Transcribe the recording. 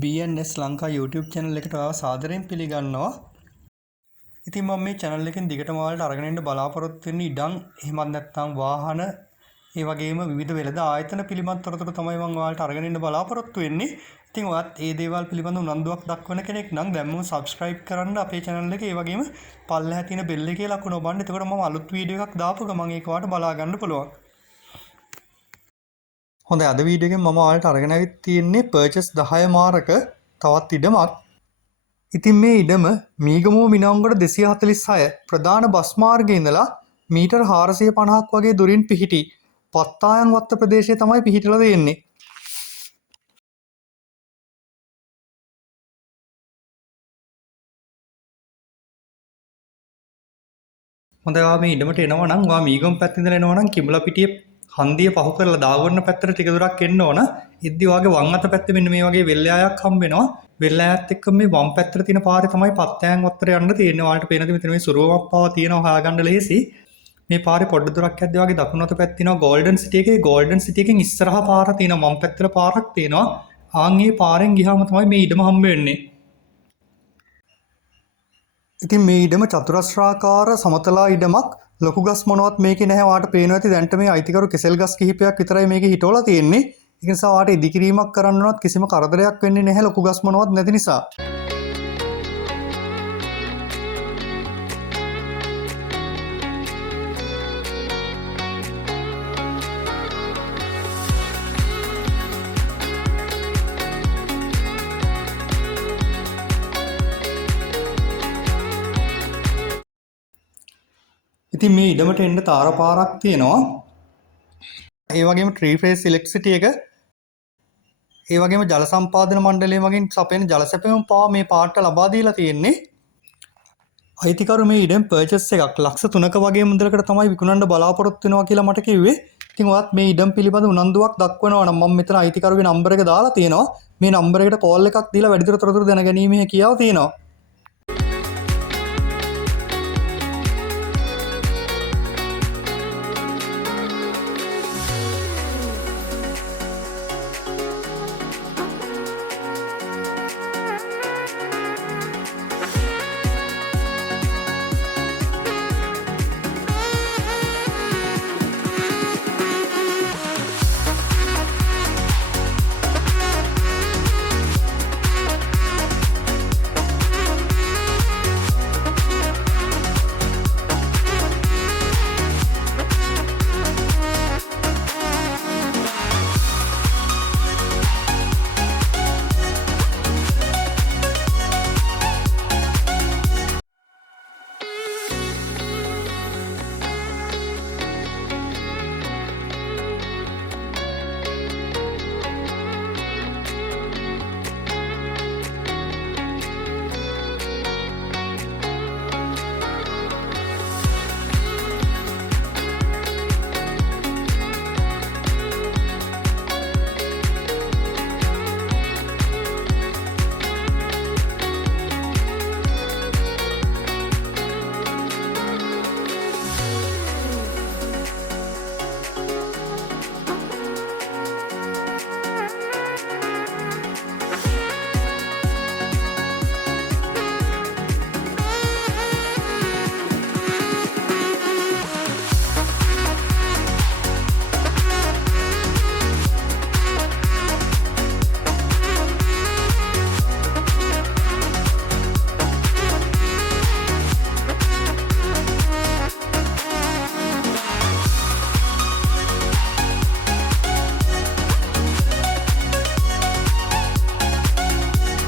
BNS Lanka YouTube channel එකට ඔයාව සාදරයෙන් පිළිගන්නවා. ඉතින් මම මේ channel එකෙන් දිගටම ඔයාලට අරගෙන යන්න බලාපොරොත්තු වෙන්නේ ඉඩම් එහෙමත් නැත්නම් වාහන ඒ වගේම විවිධ වෙළඳ ආයතන පිළිබඳ තොරතුරු තමයි මම ඔයාලට අරගෙන යන්න බලාපොරොත්තු වෙන්නේ. ඉතින් ඔයත් මේ දේවල් පිළිබඳ උනන්දුවක් දක්වන කෙනෙක් නම් දැන්ම subscribe කරන්න අපේ channel එකේ. ඒ වගේම පල්ලෙහා තියෙන bell එකේ ලකුණ ඔබන්න. එතකොට මම අලුත් වීඩියෝ එකක් දාපු ගමන් ඒක ඔයාලට බලා ගන්න පුළුවන්. හොඳයි අද වීඩියෝ එකෙන් මම ඔයාලට අරගෙන ආවිත් තියෙන්නේ purchase 10 මාරක තවත් ඉඩමක්. ඉතින් මේ ඉඩම මීගමුව මිනවංගොඩ 246 ප්‍රධාන බස් මාර්ගයේ ඉඳලා මීටර් 450ක් වගේ දුරින් පිහිටි පත්තායන් වත්ත ප්‍රදේශයේ තමයි පිහිටලා තියෙන්නේ. හොඳයි ඔයා මේ ඉඩමට එනවා නම් ඔයා මීගම පැත්තේ ඉඳලා එනවා නම් කිඹුලපිටියේ හන්දිය පහු කරලා දාවරණ පැත්තට ටික දුරක් එන්න ඕන. එද්දි ඔයාගේ වම් අත පැත්තේ මෙන්න මේ වගේ වෙල්යායක් හම්බ වෙනවා. වෙල්යායත් එක්ක මේ වම් පැත්තට තියෙන පාරේ තමයි පත්තෑන් වත්තට යන්න තියෙන්නේ. ඔයාලට පේනද මෙතන මේ සුරුවමක් පාව තියෙනවා හොයාගන්න ලේසි. මේ පාරේ පොඩ්ඩ දුරක් යද්දී ඔයාගේ දකුණු අත පැත්තේ තියෙනවා ගෝල්ඩන් සිටි එකේ. ගෝල්ඩන් සිටි එකෙන් ඉස්සරහා පාර තියෙනවා. වම් පැත්තට පාරක් තියෙනවා. ආන් මේ පාරෙන් ගියාම තමයි මේ ඉඩම හම්බ වෙන්නේ. ඉතින් මේ ඉඩම චතුරස්‍රාකාර සමතලා ඉඩමක්. ලොකු ගස් මොනවත් මේකේ නැහැ. ඔයාලට පේනවා ඇති දැන්ට මේ අයිතිකරු කෙසෙල් ගස් කිහිපයක් විතරයි මේකේ හිටවලා තියෙන්නේ. ඒක නිසා ඔයාලට ඉදිකිරීමක් කරන්න උනත් කිසිම කරදරයක් වෙන්නේ නැහැ ලොකු ගස් මොනවත් නැති නිසා. ඉතින් මේ ඉඩමට එන්න තාර පාරක් තියෙනවා. ඒ වගේම ට්‍රී ෆේස් ඉලෙක්ට්‍රිසිටි එක ඒ වගේම ජල සම්පාදන මණ්ඩලය මගින් සපයන ජල සැපයුම් පාව මේ පාරට ලබා දීලා තියෙන්නේ. අයිතිකරු මේ ඉඩම් පර්චේස් එකක් ලක්ෂ 3ක වගේ මුදලකට තමයි විකුණන්න බලාපොරොත්තු වෙනවා කියලා මට කිව්වේ. ඉතින් ඔයත් මේ ඉඩම් පිළිබඳ උනන්දුවක් දක්වනවා නම් මම මෙතන අයිතිකරුගේ නම්බර එක දාලා තියෙනවා. මේ නම්බර එකට කෝල් එකක් දීලා වැඩිදුර තොරතුරු දැනගැනීමේ හැකියාව තියෙනවා.